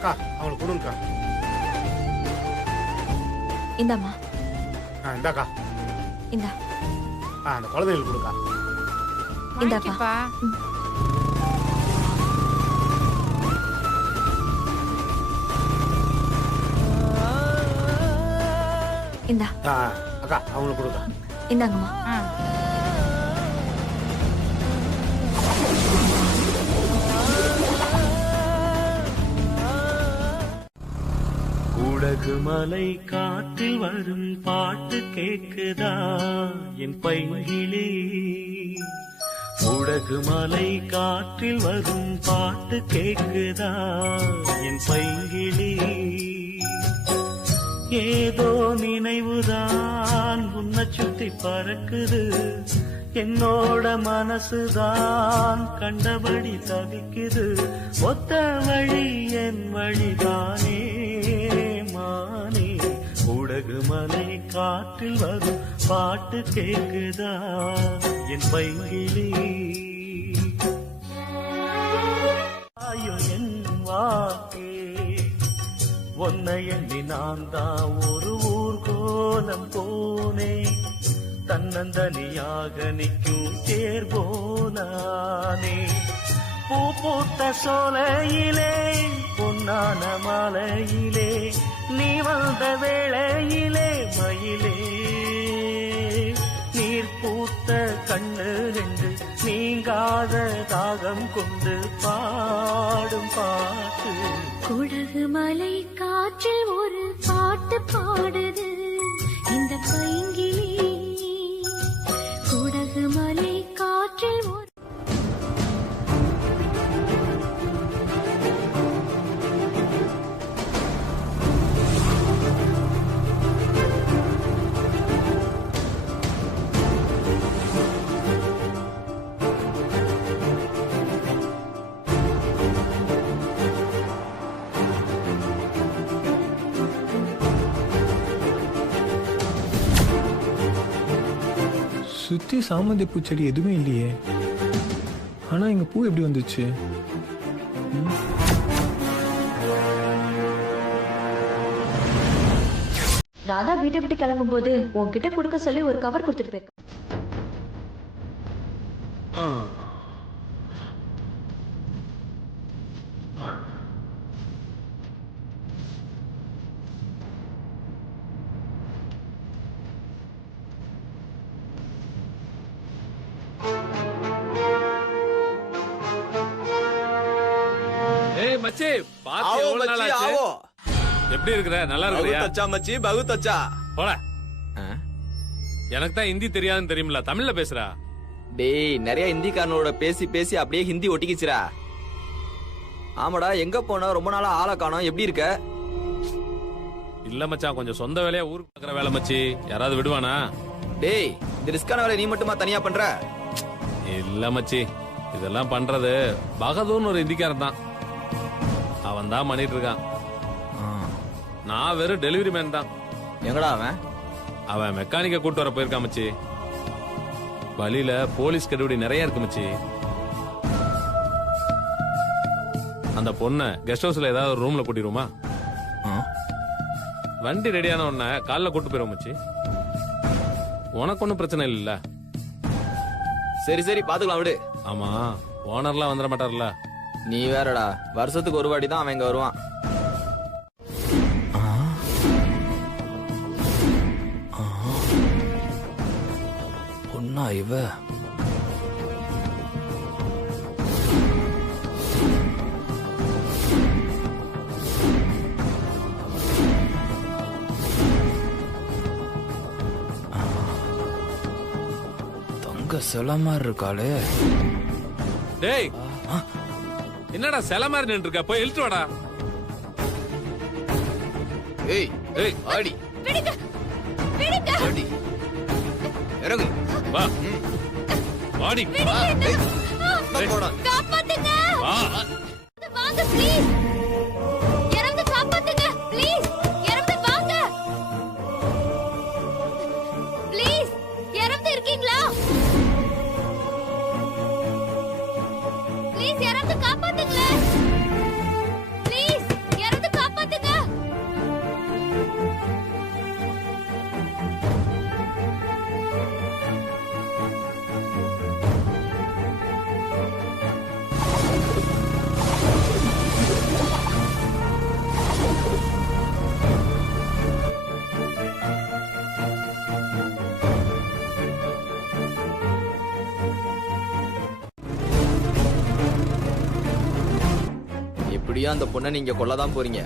அக்கா அவங்களுக்கு கொடுங்கக்கா. இந்தாம்மா. இந்தாக்கா. இந்தா. அந்த குழந்தைகளுக்கு கொடுக்கா. இந்தாப்பா. இந்தா. அக்கா அவங்களுக்கு கொடுக்கா. இந்தாங்கம்மா. உலகு மலை காற்றில் வரும் பாட்டு கேக்குதா என் பைங்கிளி. உலகு மலை காற்றில் வரும் பாட்டு கேக்குதா என் பைங்கிளி. ஏதோ நினைவுதான் உன்னை சுத்தி பறக்குது. என்னோட மனசுதான் கண்டபடி தவிக்குது. ஒத்த வழி என் வழிதானே மானே. உலகு மலை காற்றில் வரும் பாட்டு கேக்குதா என் பைங்கிளி. ஆயோ என் வாக்கே ஒன்னை எண்ணி நான் தான் ஒரு ஊர்கோலம் போனேன். தன்னந்தனியாக நிற்கும் தேர்போனானே. பூ பூத்த சோலையிலே பொன்னான மாலையிலே நீ வந்த வேளையிலே மயிலே. நீர் பூத்த கண்ணு ரெண்டு நீங்காத தாகம் கொண்டு பாடும் பாட்டு. குடகு மலை காற்றில் ஒரு பாட்டு பாடுது இந்த பைங்கிளி. குடகு மலை காற்றில் ஒரு சுத்தி சாமந்தி பூச்செடி எதுவுமே இல்லையே. ஆனா இங்க பூ எப்படி வந்துச்சு? ராதா வீட்டை விட்டு கிளம்பும் போது உன்கிட்ட கொடுக்க சொல்லி ஒரு கவர் கொடுத்துட்டு போயிருக்க. மச்சி பாத்து எவ்வளவு நாள் ஆச்சு? எப்படி இருக்கற? நல்லா இருக்கறியா? பகுத் அச்சா மச்சி, பகுத் அச்சா. போடா. எனக்கு தான் ஹிந்தி தெரியாதுன்னு தெரியும்ல, தமிழ்ல பேசுறா. டேய், நிறைய ஹிந்திக்காரனோட பேசி பேசி அப்படியே ஹிந்தி ஒட்டிக்கிச்சுடா. ஆமாடா, எங்க போன? ரொம்ப நாளா ஆளை காணோம். எப்படி இருக்க? இல்ல மச்சான், கொஞ்சம் சொந்த வேலையா ஊருக்கு பாக்குற வேலை மச்சி. யாராவது விடுவானா? டேய், இந்த ரிஸ்கான வேலை நீ மட்டுமா தனியா பண்ற? இல்ல மச்சி, இதெல்லாம் பண்றது பகதூர்னு ஒரு ஹிந்திக்காரன் தான். அவன் தான் பண்ணிட்டு இருக்கான். நான் வெறும் டெலிவரி மேன் தான். எங்கடா அவன்? அவன் மெக்கானிக்க கூட்டு வர போயிருக்கான் மச்சி. வழியில போலீஸ் கெடுபிடி நிறைய இருக்கு மச்சி. அந்த பொண்ண கெஸ்ட் ஹவுஸ்ல ஏதாவது ஒரு ரூம்ல கூட்டிடுமா? வண்டி ரெடியான உடனே காலைல கூட்டு போயிருவோம் மச்சி. உனக்கு ஒன்னும் பிரச்சனை இல்ல. சரி சரி, பாத்துக்கலாம் விடு. ஆமா, ஓனர்லாம் வந்துட மாட்டார்ல? நீ வேறடா, வருஷத்துக்கு ஒரு வாட்டி தான் அவன் இங்க வருவான். பொண்ணா இவ? தங்க சில மாதிரி இருக்காளே. டேய், என்னடா சில மாதிரி நின்று இருக்க? போய் இழுத்து வாடா. ஏய் ஏய், ஆடி விடுங்க விடுங்க. ஆடி இறங்கு. வா வாடி. காப்பாத்துங்க. வா வாங்க ப்ளீஸ். இறந்து காப்பாத்துங்க ப்ளீஸ். இறந்து வாங்க ப்ளீஸ். இறந்து இருக்கீங்களா? ப்ளீஸ் இறந்து காப்பாத்துங்க ப்ளீஸ். இறந்து எப்படியும் அந்த பொண்ணை நீங்க கொல்லதான் போறீங்க.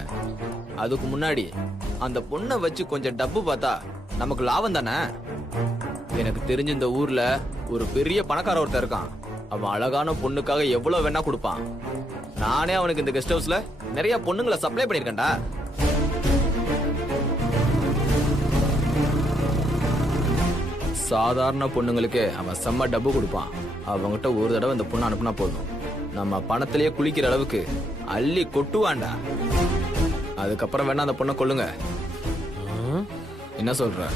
அதுக்கு முன்னாடி அந்த பொண்ணை வச்சு கொஞ்சம் டப்பு பார்த்தா நமக்கு லாபம் தானே. எனக்கு தெரிஞ்ச இந்த ஊர்ல ஒரு பெரிய பணக்கார ஒருத்தர் இருக்கான். அவன் அழகான பொண்ணுக்காக எவ்வளவு வேணா கொடுப்பான். நானே அவனுக்கு இந்த கெஸ்ட் ஹவுஸ்ல நிறைய பொண்ணுங்களை சப்ளை பண்ணிருக்கேன்டா. சாதாரண பொண்ணுங்களுக்கு அவன் செம்ம டப்பு கொடுப்பான். அவங்ககிட்ட ஒரு தடவை இந்த பொண்ணு அனுப்புனா போதும், நம்ம பணத்திலேயே குளிக்கிற அளவுக்கு அள்ளி கொட்டுவான்டா. அதுக்கப்புறம் வேணா அந்த பொண்ணை கொல்லுங்க. என்ன சொல்ற?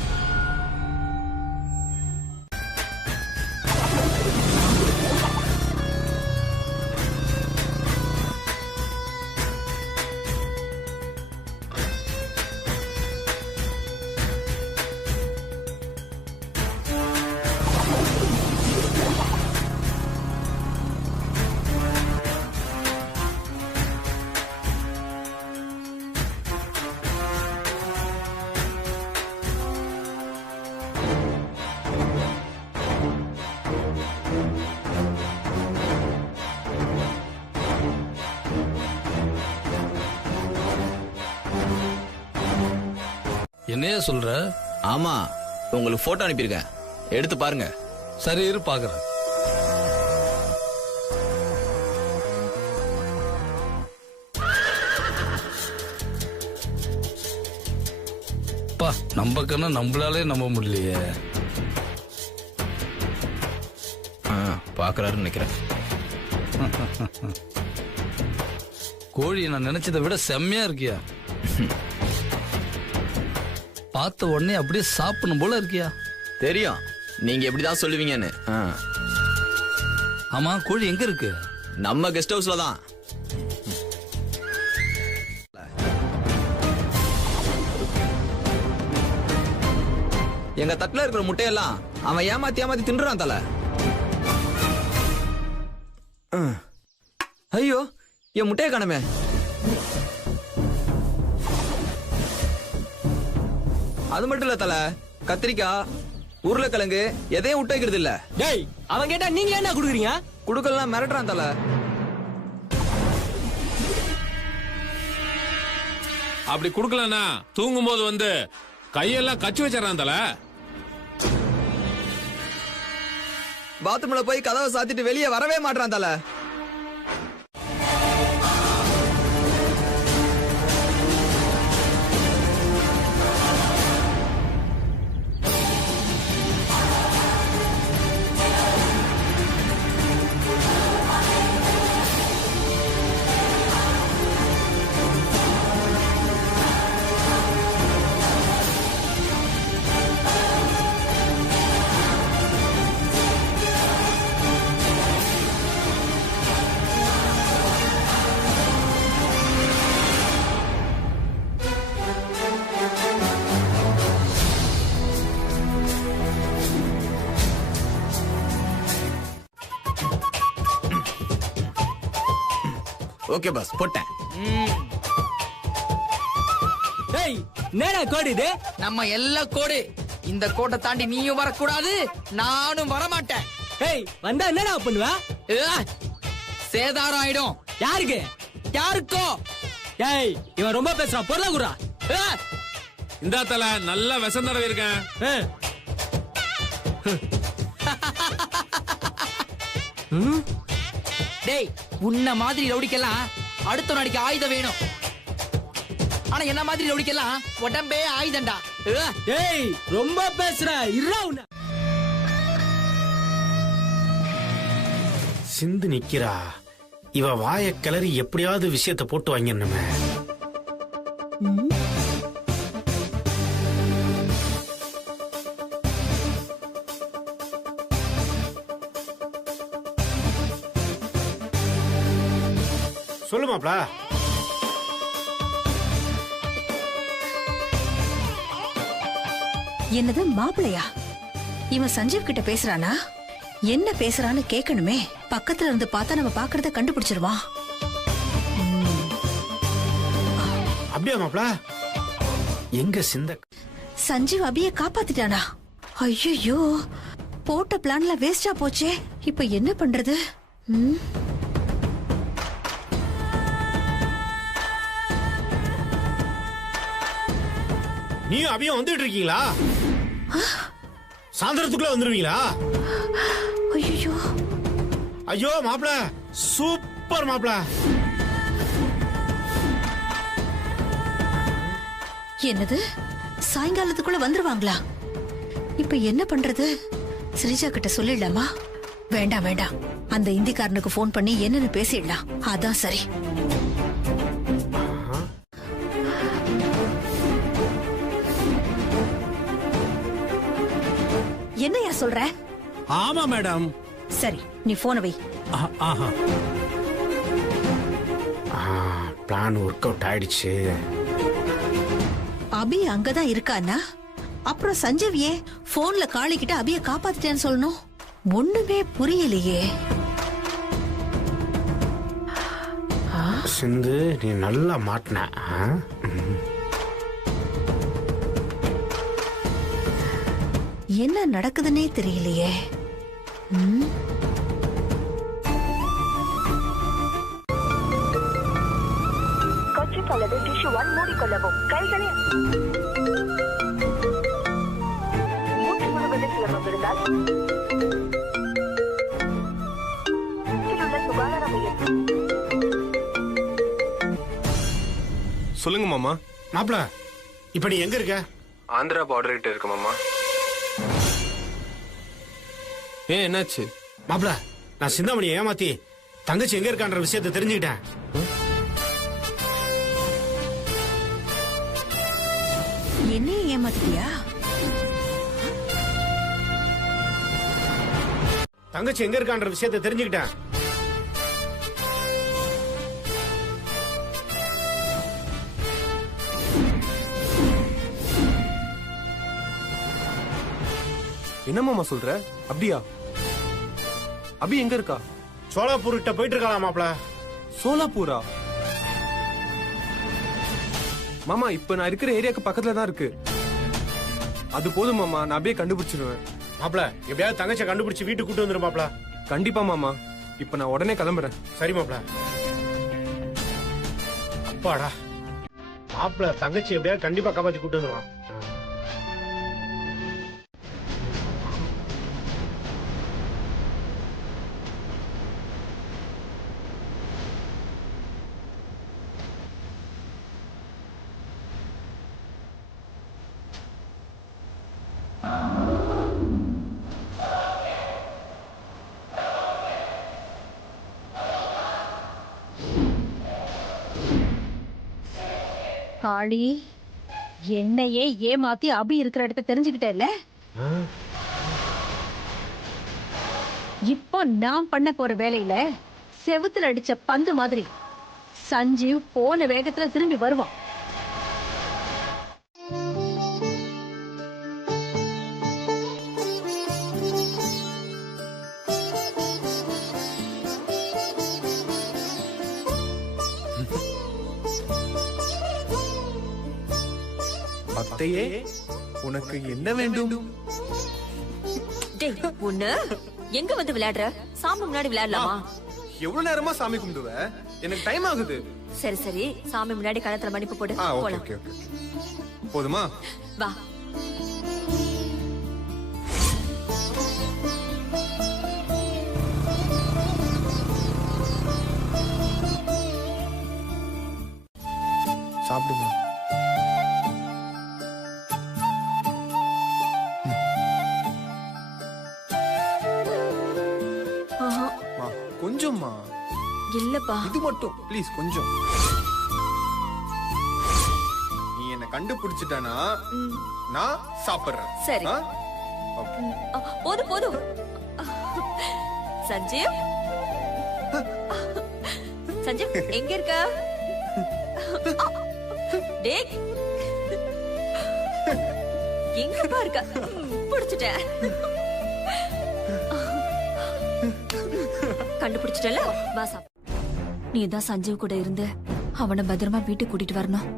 என்னைய சொல்ற? ஆமா, உங்களுக்கு போட்டோ அனுப்பியிருக்கேன், எடுத்து பாருங்க. சரி இரு பாக்குறேன். பா, நம்ம கண்ணா நம்மளாலே நம்ப முடியலையே. பாக்குறாருன்னு நினைக்கிறேன். கோழி நான் நினைச்சதை விட செம்மையா இருக்கியா? பார்த்த உடனே அப்படியே சாப்பிடணும் போல இருக்கியா? தெரியும் நீங்க எப்படிதான் சொல்லுவீங்கன்னு. ஆமா, கோழி எங்க இருக்கு? நம்ம கெஸ்ட் ஹவுஸ்ல தான். எங்க தட்டுல இருக்கிற முட்டையெல்லாம் அவன் ஏமாத்தி தின்றான் தல. ஐயோ, என் முட்டையை காணுமே. அது மட்டும் இல்ல தல, கத்திரிக்காய், உருளைக்கிழங்கு எதையும் விட்டு வைக்கிறது இல்ல. டேய், அவன் கேட்டா நீங்க என்ன குடுக்குறீங்க? குடுக்கலாம் மிரட்டுறான் தல. அப்படி குடுக்கலன்னா தூங்கும் போது வந்து கையெல்லாம் கச்சி வச்சிடறான் தல. பாத்ரூம்ல போய் கதவை சாத்திட்டு வெளியே வரவே மாட்டான் தல. ஓகே பாஸ், போட்டேன். டேய், என்னடா கோடு இது? நம்ம எல்லா கோடு. இந்த கோட்டை தாண்டி நீயும் வரக்கூடாது, நானும் வரமாட்டேன். டேய், வந்தா என்னடா பண்ணுவ? சேதாரம் ஆயிடும். யாருக்கு? யாருக்கோ? டேய், இவன் ரொம்ப பேசுறான், பொருளா குடுறா. இந்த தல நல்லா விஷம் தடவை இருக்கேன். டேய், உன்ன மாதிரி ரவுடிக்கெல்லாம் அடுத்த நாளைக்கு ஆயுதம் வேணும். ஆனா என்ன மாதிரி ரவுடிக்கெல்லாம் உடம்பே ஆயுதண்டா. டேய், ரொம்ப பேசுற, இருடா உன்னை. சிந்து நிக்கிறா. இவ வாய கிளறி எப்படியாவது விஷயத்தை போட்டு வாங்கிடணுமே. சொல்லு மாப்ள. என்னது மாப்பிளையா? இவன் சஞ்சீவ் கிட்ட பேசுறானா? என்ன பேசுறான்னு கேட்கணுமே. பக்கத்துல இருந்து பார்த்தா நம்ம பாக்குறத கண்டுபிடிச்சிருவான். அப்படியா மாப்ள? எங்க சிந்த சஞ்சீவ் அபிய காப்பாத்திட்டானா? ஐயோ, போட்ட பிளான்ல வேஸ்டா போச்சே. இப்ப என்ன பண்றது? நீயும் அபியும் வந்துட்டு இருக்கீங்களா? சாயந்தரத்துக்குள்ள வந்துருவீங்களா? ஐயோ ஐயோ மாப்பிள, சூப்பர் மாப்பிள. என்னது சாயங்காலத்துக்குள்ள வந்துருவாங்களா? இப்ப என்ன பண்றது? ஸ்ரீஜா கிட்ட சொல்லிடலாமா? வேண்டாம் வேண்டாம், அந்த இந்திக்காரனுக்கு போன் பண்ணி என்னன்னு பேசிடலாம். அதான் சரி. என்னையா சொல்ற? ஆமா மேடம். சரி, நீ போன வை. பிளான் ஒர்க் அவுட் ஆயிடுச்சு. அபி அங்கதான் இருக்கானா? அப்புறம் சஞ்சீவ் ஏன் போன்ல காளிக்கிட்ட அபிய காப்பாத்திட்டேன்னு சொல்லணும்? ஒண்ணுமே புரியலையே. சிந்து, நீ நல்லா மாட்டின. என்ன நடக்குதுன்னே தெரியலையே. கொச்சிக் அல்லது டிஷ்யூவால் மூடிக்கொள்ளவும். கைகளை மூச்சு முழுவதும் சிரமம் இருந்தால் சுகாதார மையம். சொல்லுங்க மாமா. மாப்பிள, இப்ப நீ எங்க இருக்க? ஆந்திரா பார்டர் கிட்ட இருக்க மாமா. என்னாச்சு மாப்பிள? நான் சிந்தாமணியை ஏமாத்தி தங்கச்சி எங்க இருக்கான்ற விஷயத்தை தெரிஞ்சுக்கிட்டேன். என்னையே ஏமாத்திட்டியா? தங்கச்சி எங்க இருக்கான்ற விஷயத்தை தெரிஞ்சுக்கிட்டேன். என்ன மாமா சொல்ற? அப்படியா? அபி எங்க இருக்கா? சோலாப்பூர் கிட்ட போயிட்டு இருக்காளா மாப்பிள? சோலாப்பூரா? மாமா, இப்ப நான் இருக்கிற ஏரியாக்கு பக்கத்துல தான் இருக்கு. அது போதும் மாமா, நான் அப்படியே கண்டுபிடிச்சிருவேன். மாப்பிள, எப்படியாவது தங்கச்சியை கண்டுபிடிச்சு வீட்டுக்கு கூட்டு வந்துரும் மாப்பிள. கண்டிப்பா மாமா, இப்ப நான் உடனே கிளம்புறேன். சரி மாப்பிள. அப்பாடா, மாப்பிள தங்கச்சி எப்படியாவது கண்டிப்பா காப்பாத்தி கூட்டு வந்துருவான். காளி, என்னையே ஏமாத்தி அபி இருக்கிற இடத்த தெரிஞ்சுக்கிட்டேல்ல? இப்போ நான் பண்ண போற வேலையில செவுத்துல அடிச்ச பந்து மாதிரி சஞ்சீவ் போன வேகத்துல திரும்பி வருவான். அத்தையே, உனக்கு என்ன வேண்டும்? உன்ன எங்க வந்து விளையாடுற? சாமி முன்னாடி விளையாடலாமா? எவ்வளவு நேரமா சாமி கும்பிடுவ? எனக்கு டைம் ஆகுது. சரி சரி, சாமி முன்னாடி கணத்துல மன்னிப்பு போடு. போலாம். போதுமா? வா. சாப்பிடுங்க. கொஞ்சம்மா. இல்லப்பா, இது மட்டும் ப்ளீஸ் கொஞ்சம். நீ என்ன கண்டுபிடிச்சிட்டனா நான் சாப்பிடுறேன். சரி. போதும் போதும். சஞ்சீவ், சஞ்சீவ் எங்க இருக்க? டேய், எங்கப்பா இருக்க? பிடிச்சிட்டேன். கண்டுபிடிச்சிட்டல? வா சாப். நீ தான் சஞ்சீவ் கூட இருந்து அவனை பத்திரமா வீட்டுக்கு கூட்டிட்டு வரணும்.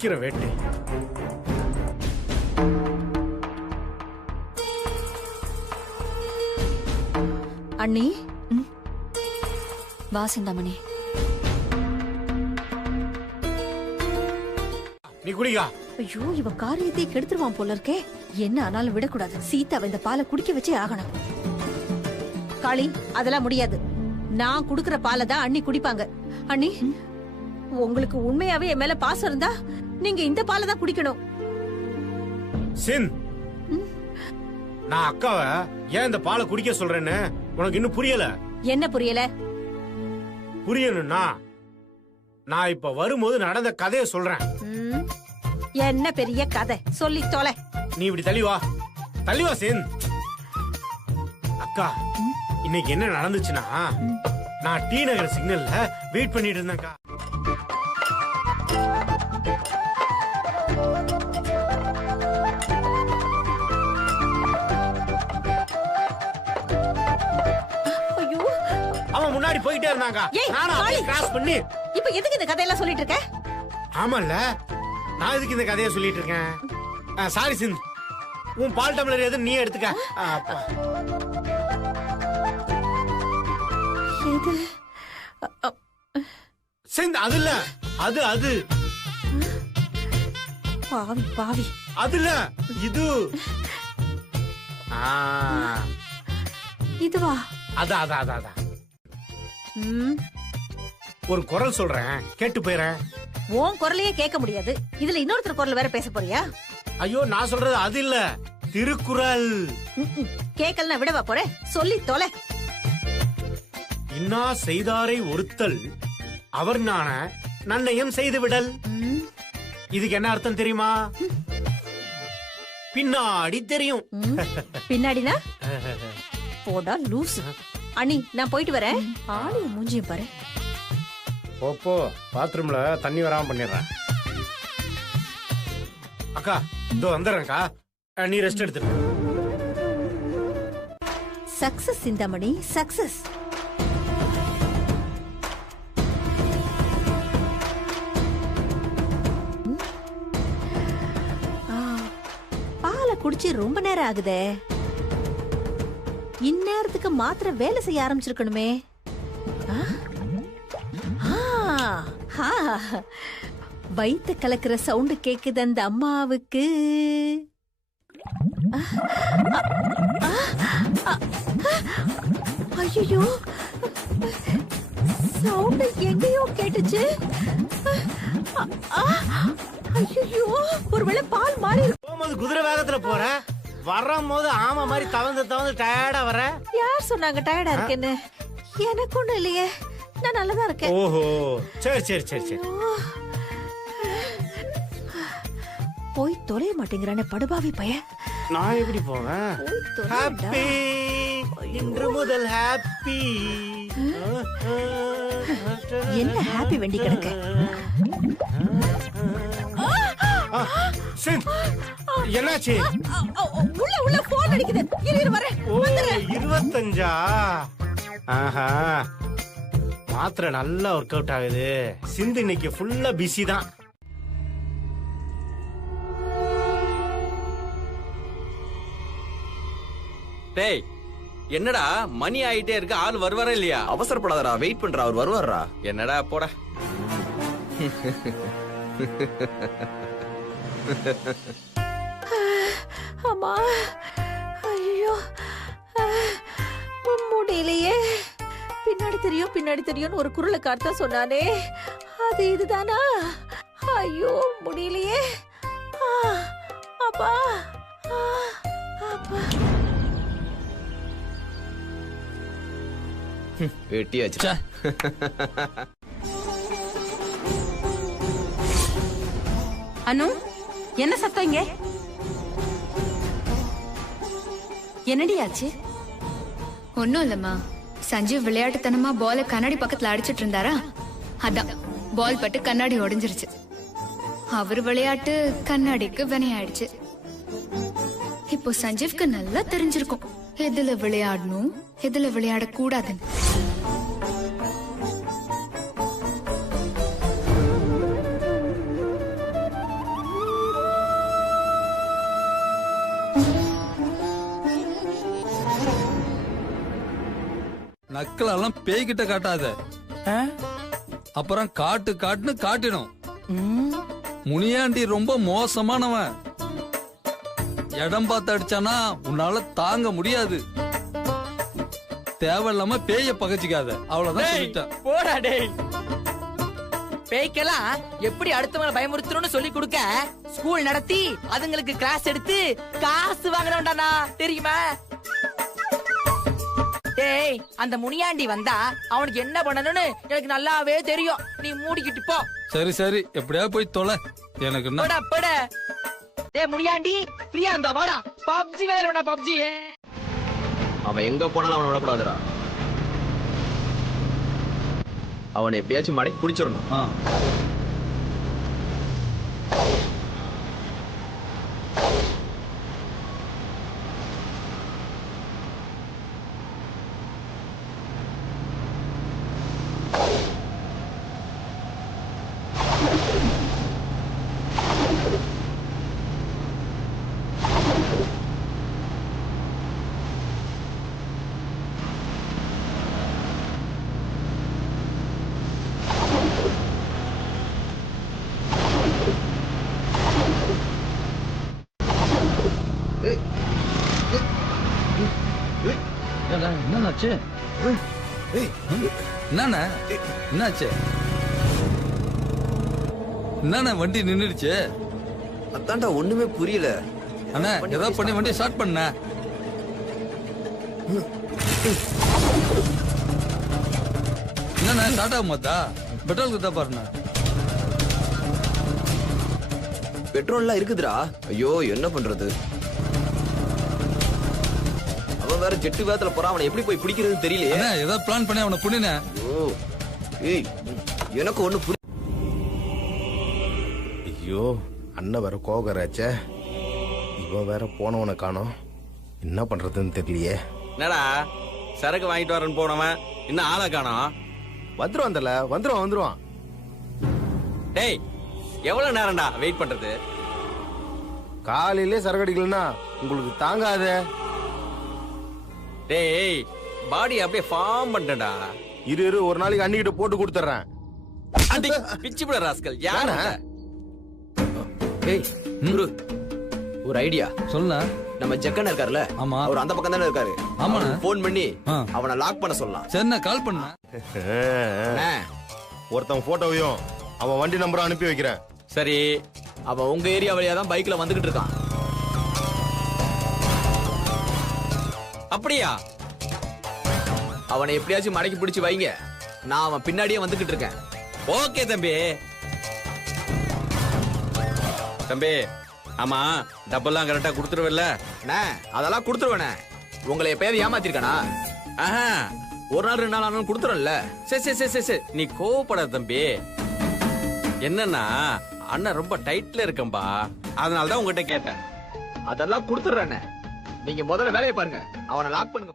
வைக்கிற வேட்டை. அண்ணி வா சிந்தாமணி. நீ குடிக்கா. ஐயோ இவ காரியத்தை கெடுத்துருவான் போல இருக்கே. என்ன ஆனாலும் விடக்கூடாது. சீதா இந்த பாலை குடிக்க வச்சே ஆகணும். காளி அதெல்லாம் முடியாது. நான் குடுக்கற பாலை தான் அண்ணி குடிப்பாங்க. அண்ணி உங்களுக்கு உண்மையாவே என் மேல பாசம் இருந்தா நீங்க இந்த பாலை தான் குடிக்கணும். சின், நான் அக்காவை ஏன் இந்த பாலை குடிக்க சொல்றேன்னு உனக்கு இன்னும் புரியல. என்ன புரியல? புரியணும்னா நான் இப்ப வரும்போது நடந்த கதையை சொல்றேன். என்ன பெரிய கதை சொல்லி தொலை. நீ இப்படி தள்ளிவா தள்ளிவா சின். அக்கா, இன்னைக்கு என்ன நடந்துச்சுன்னா, நான் டி நகர் சிக்னல்ல வெயிட் பண்ணிட்டு இருந்தேன்க்கா. அவன் முன்னாடி போயிட்டே இருந்தாங்க. நானும் அப்படியே கிராஸ் பண்ணி. இப்ப எதுக்கு இந்த கதையெல்லாம் சொல்லிட்டு இருக்க? ஆமால, நான் எதுக்கு இந்த கதையை சொல்லிட்டு இருக்கேன்? சாரி சிந்த், உன் பால் டம்ளர் எது நீ எடுத்துக்க. சிந்த், அது இல்ல, அது அது பாவி பாவி. அது இல்ல, இது. இதுவா? அதான் அதான் அதான் அதான். ஒரு குரல் சொல்றேன், கேட்டு போயிறேன். உன் குரலையே கேட்க முடியாது, இதுல இன்னொருத்தர் குரல் வேற பேச போறியா? ஐயோ, நான் சொல்றது அது இல்ல, திருக்குறள். கேட்கல விடவா போறேன், சொல்லி தொலை. இன்னா செய்தாரை ஒருத்தல் அவர் நான நன்னயம் செய்து விடல். இதுக்கு என்ன அர்த்தம் தெரியுமா? பின்னாடி தெரியும். பின்னாடினா போடா லூசு. அண்ணி நான் போயிட்டு வரேன். ஆளு மூஞ்சியும் பாரு. போ, பாத்ரூம்ல தண்ணி வராம பண்ணிடுறேன். அக்கா இதோ வந்துடுறேன்க்கா, நீ ரெஸ்ட் எடுத்துரு. Success Chintamani, success. பாலை குடிச்சு ரொம்ப நேரம் ஆகுதே. இந்நேரத்துக்கு மாத்திரை வேலை செய்ய ஆரம்பிச்சிருக்கணுமே. வயிற்று கலக்கிற சவுண்ட் கேக்குது அந்த அம்மாவுக்கு. ஐயோ, சவுண்ட் எங்கேயோ கேட்டுச்சு. ஐயோ, ஒருவேளை பால் மாறி. போகும்போது குதிரை வேகத்துல போற, வரும்போது ஆமா மாதிரி தவந்து தவந்து டயர்டா வர. யார் சொன்னாங்க டயர்டா இருக்கேன்னு? எனக்கு ஒண்ணும் இல்லையே, நான் நல்லதா இருக்கேன். ஓஹோ, சரி சரி சரி சரி. போய் தொலைய மாட்டேங்கிறானே படுபாவி பையன். நான் எப்படி போவேன்? ஹாப்பி, இன்று முதல் ஹாப்பி. என்ன ஹாப்பி வெண்டி கிடக்க? என்னாச்சு? உள்ள உள்ள போன் அடிக்குது. இரு வரேன். 25. ஆஹா, மாத்திரை நல்லா ஒர்க் அவுட் ஆகுது. சிந்து இன்னைக்கு ஃபுல்லா பிஸி தான். டேய், என்னடா மணி ஆயிட்டே இருக்கு, ஆள் வருவாரா இல்லையா? அவசரப்படாதடா, வெயிட் பண்றா, அவர் வருவாரா. என்னடா போடா. அம்மா, ஐயோ முடியலையே. பின்னாடி தெரியும் பின்னாடி தெரியும் ஒரு குரலை காட்ட சொன்னானே, அது இதுதானா? ஐயோ முடியலையே. அப்பா அப்பா. வெட்டியாச்சு. அனு, என்ன சத்தம் இங்க? என்னடி ஆச்சு? ஒன்னும் இல்லம்மா, சஞ்சீவ் விளையாட்டுத்தனமா பால கண்ணாடி பக்கத்துல அடிச்சிட்டு இருந்தாரா, அதான் பால் பட்டு கண்ணாடி உடைஞ்சிருச்சு. அவர் விளையாட்டு கண்ணாடிக்கு வினையாயிடுச்சு. இப்போ சஞ்சீவ்க்கு நல்லா தெரிஞ்சிருக்கும் எதுல விளையாடணும் எதுல விளையாட கூடாதுன்னு. நக்கலெல்லாம் பேய்கிட்ட காட்டாத. அப்புறம் காட்டுன்னு காட்டிடும். முனியாண்டி ரொம்ப மோசமானவன். இடம் பார்த்து அடிச்சானா உன்னால தாங்க முடியாது. தேவையில்லாம பேய பகச்சிக்காத. அவ்வளவுதான் சொல்லிட்டேன். போடா டேய். பேய்க்கெல்லாம் எப்படி அடுத்தவங்களை பயமுறுத்தணும்னு சொல்லி கொடுக்க ஸ்கூல் நடத்தி அதுங்களுக்கு கிளாஸ் எடுத்து காசு வாங்குறோம்டானா தெரியுமா? டேய், அந்த முனியாண்டி வந்தா அவனுக்கு என்ன பண்ணணும்னு எனக்கு நல்லாவே தெரியும். நீ மூடிக்கிட்டு போ. சரி எப்படியா போய் தொலை. எனக்கு என்ன? போடா போடா. டேய் முனியாண்டி, பிரியா அந்த வாடா. பப்ஜி வேறடா பப்ஜி. அவன் எங்க போனாலும் அவனை விடக்கூடாதுடா. அவனை எப்படியாச்சும் மடக்கி பிடிச்சிடணும். என்னாச்சு? என்னாச்சு? என்னண்ணா வண்டி நின்னுடுச்சு? அதான்டா ஒண்ணுமே புரியல. அண்ணா ஏதாவது பண்ணி வண்டி ஸ்டார்ட் பண்ண. என்னண்ணா ஸ்டார்ட் ஆக மாட்டா? பெட்ரோல் குத்தா பாருண்ணா. பெட்ரோல்லாம் இருக்குதுடா. ஐயோ என்ன பண்றது? அவன் வேற ஜெட்டு வேகத்துல போறான். அவனை எப்படி போய் பிடிக்கிறதுன்னு தெரியலையே. ஏதாவது பிளான் பண்ணி அவனை புடின. எனக்கு ஒண்ணு புரிய. ஐயோ அண்ணன் வேற கோகராச்சே. இவன் வேற போனவனை காணோம். என்ன பண்றதுன்னு தெரியலையே. என்னடா சரக்கு வாங்கிட்டு வரேன்னு போனவன் இன்னும் ஆளை காணோம். வந்துருவான் தல. வந்துருவான். டேய் எவ்வளவு நேரம்டா வெயிட் பண்றது? காலையிலே சரக்கு அடிக்கலன்னா உங்களுக்கு தாங்காதே. டேய் பாடி அப்படியே ஃபார்ம் பண்ணடா. இரு ஒரு நாளைக்கு அன்னிக்கிட்ட போட்டு கொடுத்துறேன். அடி பிச்சு விட ராஸ்கல். யாரா? டேய் குரு ஒரு ஐடியா சொல்ல. நம்ம ஜக்கன் இருக்காருல, ஆமா, அவர் அந்த பக்கம் தானே இருக்காரு. ஆமா, போன் பண்ணி அவனை லாக் பண்ண சொல்லலாம். சரி நான் கால் பண்ண. ஒருத்தன் போட்டோவையும் அவன் வண்டி நம்பரும் அனுப்பி வைக்கிறேன். சரி, அவன் உங்க ஏரியா வழியா தான் பைக்ல வந்துகிட்டு இருக்கான். அப்படியா? அவனை எப்படியாச்சும் மடக்கி பிடிச்சு வைங்க. நான் அவன் பின்னாடியே வந்துகிட்டு இருக்கேன். ஓகே தம்பி. தம்பி ஆமா டப்பெல்லாம் கரெக்டா கொடுத்துருவல்ல? அதெல்லாம் கொடுத்துருவேனே. உங்களை எப்பயாவது ஏமாத்திருக்கானா? ஒரு நாள் 2 நாள் ஆனாலும் கொடுத்துரும்ல. சரி நீ கோவப்படாத தம்பி. என்னன்னா அண்ணன் ரொம்ப டைட்ல இருக்கம்பா, அதனாலதான் உங்ககிட்ட கேட்டேன். அதெல்லாம் கொடுத்துறேன். நீங்க முதல்ல வேலையை பாருங்க. அவனை லாக் பண்ணுங்க.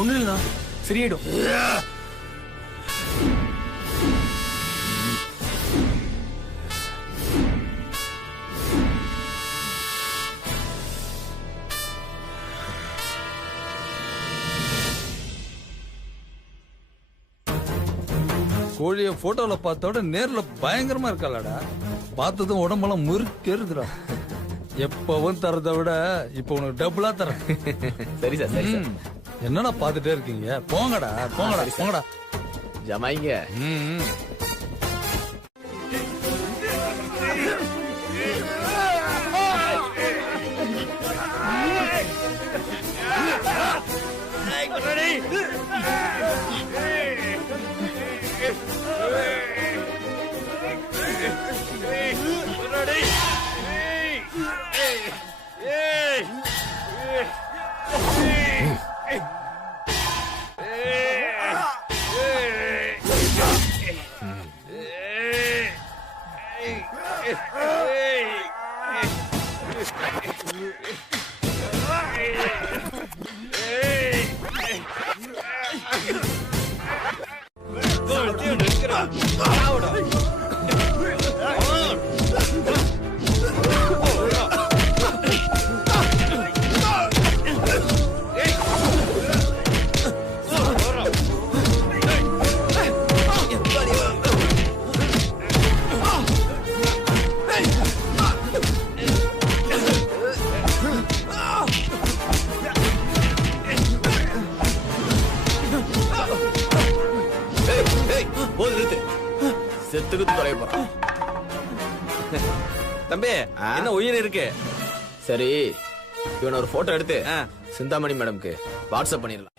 ஒண்ணு இல்லைண்ணா, சரியாயிடும். கோழிய போட்டோல பார்த்தோட நேர்ல பயங்கரமா இருக்காளடா. பார்த்ததும் உடம்பெல்லாம் முறுக்கேறுதுடா. எப்பவும் தரதை விட இப்ப உனக்கு டபுளா தரேன். சரி சார், சரி சார். என்னடா பாத்துட்டே இருக்கீங்க? போங்கடா. ஜமாயிங்க. செத்துக்கு தொலைய போறான். தம்பி என்ன உயிர் இருக்கு? சரி, இவனை ஒரு போட்டோ எடுத்து சிந்தாமணி மேடம்க்கு வாட்ஸ்அப் பண்ணிடலாம்.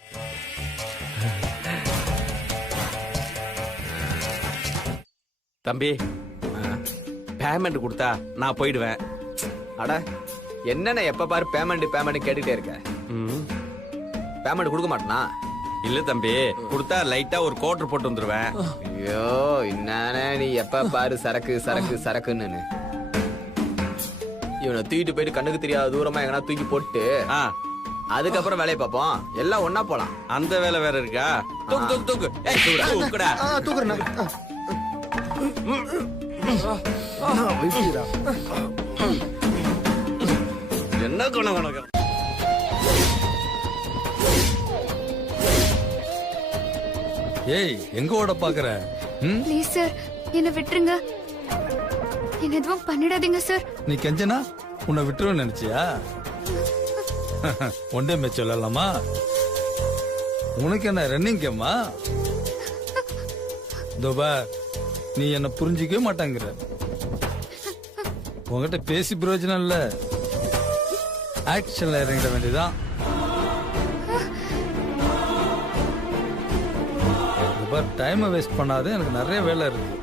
தம்பி பேமெண்ட் கொடுத்தா நான் போயிடுவேன். அட என்னென்ன எப்ப பாரு பேமெண்ட் கேட்டுட்டே இருக்க. பேமெண்ட் கொடுக்க மாட்டேனா? இல்ல தம்பி, கொடுத்தா லைட்டா ஒரு கோட்டர் போட்டு வந்துருவேன். ஐயோ என்னன்னு நீ எப்ப பாரு சரக்கு சரக்கு சரக்குன்னு. இவனை தூக்கிட்டு போயிட்டு கண்ணுக்கு தெரியாத தூரமா எங்கன்னா தூக்கி போட்டு அதுக்கப்புறம் வேலையை பார்ப்போம். எல்லாம் ஒன்னா போலாம். அந்த வேலை வேற இருக்கா? தூக்கு தூக்கு தூக்கு. ஏய் தூக்குடா. தூக்குறேன். என்ன குணம். ஏய் எங்க ஓட பாக்குற? ப்ளீஸ் சார் என்ன விட்டுருங்க. என்ன எதுவும் பண்ணிடாதீங்க சார். நீ கெஞ்சனா உன்னை விட்டுருவேன்னு நினைச்சியா? ஒன்டே மேட்ச் விளையாடலாமா? உனக்கு என்ன ரன்னிங் கேமா? தோபா நீ என்ன புரிஞ்சிக்கவே மாட்டாங்கிற. உங்ககிட்ட பேசி பிரயோஜனம் இல்ல, ஆக்ஷன்ல இறங்கிட வேண்டியதான். டைம் வேஸ்ட் பண்ணாத, எனக்கு நிறைய வேலை இருக்கு.